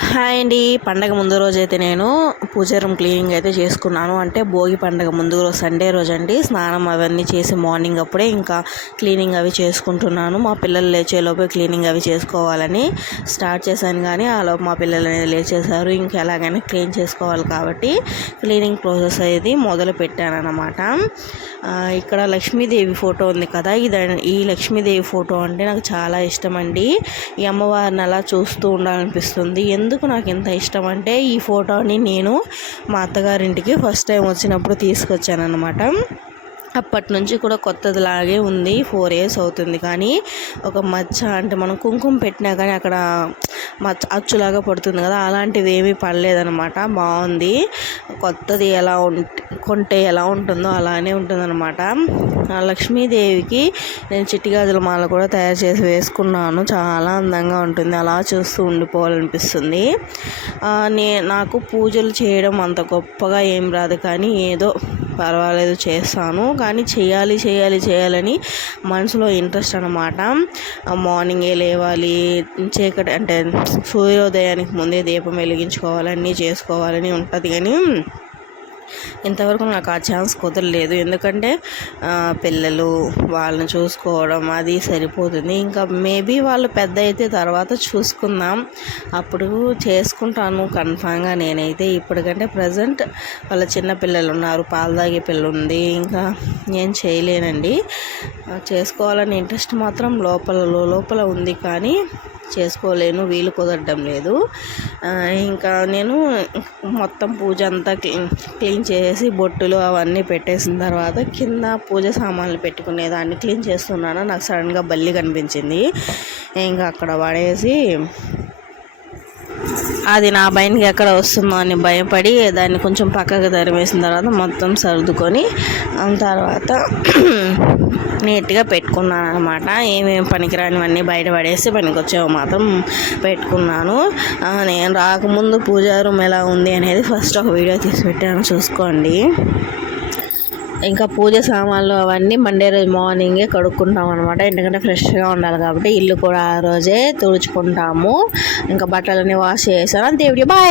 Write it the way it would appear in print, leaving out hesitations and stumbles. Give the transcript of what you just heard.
Hi అండి. పండగ ముందు రోజు అయితే నేను పూజ రూమ్ క్లీనింగ్ అయితే చేసుకున్నాను. అంటే భోగి పండగ ముందు రోజు సండే రోజు అండి. స్నానం అవన్నీ చేసి మార్నింగ్ అప్పుడే ఇంకా క్లీనింగ్ అవి చేసుకుంటున్నాను. మా పిల్లలు లేచేలోపే క్లీనింగ్ అవి చేసుకోవాలని స్టార్ట్ చేశాను, కానీ ఆలోపు మా పిల్లలు అనేది లేచేశారు. ఇంకా ఎలాగైనా క్లీన్ చేసుకోవాలి కాబట్టి క్లీనింగ్ ప్రాసెస్ అనేది మొదలు పెట్టాను అన్నమాట. ఇక్కడ లక్ష్మీదేవి ఫోటో ఉంది కదా, ఈ లక్ష్మీదేవి ఫోటో అంటే నాకు చాలా ఇష్టం అండి. ఈ అమ్మవారిని అలా చూస్తూ ఉండాలనిపిస్తుంది. ఎందుకు నాకు ఎంత ఇష్టం అంటే, ఈ ఫోటోని నేను మా అత్తగారింటికి ఫస్ట్ టైం వచ్చినప్పుడు తీసుకొచ్చాను అనమాట. అప్పటి నుంచి కూడా కొత్తదిలాగే ఉంది. 4 years అవుతుంది, కానీ ఒక మచ్చ అంటే మనం కుంకుమ పెట్టినా కానీ అక్కడ మచ్చ అచ్చులాగా పడుతుంది కదా, అలాంటివి ఏమీ పడలేదనమాట. బాగుంది. కొత్తది ఎలా కొంటే ఎలా ఉంటుందో అలానే ఉంటుందన్నమాట. లక్ష్మీదేవికి నేను చిట్టిగాజుల మాల కూడా తయారు చేసి వేసుకున్నాను. చాలా అందంగా ఉంటుంది. అలా చూస్తూ ఉండిపోవాలనిపిస్తుంది. నాకు పూజలు చేయడం అంత గొప్పగా ఏం రాదు, కానీ ఏదో పర్వాలేదు చేస్తాను. కానీ చేయాలని మనసులో ఇంట్రెస్ట్ అనమాట. మార్నింగే లేవాలి, చీకటి అంటే సూర్యోదయానికి ముందే దీపం వెలిగించుకోవాలని చేసుకోవాలని ఉంటుంది, కానీ ఇంతవరకు నాకు ఆ ఛాన్స్ కుదరలేదు. ఎందుకంటే పిల్లలు వాళ్ళని చూసుకోవడం అది సరిపోతుంది. ఇంకా మేబీ వాళ్ళు పెద్ద అయితే తర్వాత చూసుకుందాం, అప్పుడు చేసుకుంటాను కన్ఫామ్గా నేనైతే. ఇప్పటికంటే ప్రజెంట్ వాళ్ళ చిన్న పిల్లలు ఉన్నారు, పాలు తాగే పిల్ల ఉంది, ఇంకా నేను చేయలేనండి. చేసుకోవాలని ఇంట్రెస్ట్ మాత్రం లోపల ఉంది, కానీ చేసుకోలేను, వీలు కుదరడం లేదు. ఇంకా నేను మొత్తం పూజ అంతా క్లీన్ చేసి బొట్టులు అవన్నీ పెట్టేసిన తర్వాత కింద పూజ సామాన్లు పెట్టుకునేదాన్ని క్లీన్ చేస్తున్నాను. నాకు సడన్గా బల్లి కనిపించింది. ఇంకా అక్కడ పడేసి అది నా పైనకి ఎక్కడ వస్తుందో అని భయపడి దాన్ని కొంచెం పక్కకు తరిమేసిన తర్వాత మొత్తం సర్దుకొని తర్వాత నీట్గా పెట్టుకున్నాను అనమాట. ఏమేమి పనికిరానివన్నీ బయట పడేసి పనికొచ్చేవి మాత్రం పెట్టుకున్నాను. నేను రాకముందు పూజా రూమ్ ఎలా ఉంది అనేది ఫస్ట్ ఒక వీడియో తీసి పెట్టాను, చూసుకోండి. ఇంకా పూజ సామాన్లు అవన్నీ మండే రోజు మార్నింగే కడుక్కుంటాం అనమాట. ఎందుకంటే ఫ్రెష్గా ఉండాలి కాబట్టి. ఇల్లు కూడా ఆ రోజే తుడుచుకుంటాము. ఇంకా బట్టలన్నీ వాష్ చేసాను. దేవుడి బాయ్.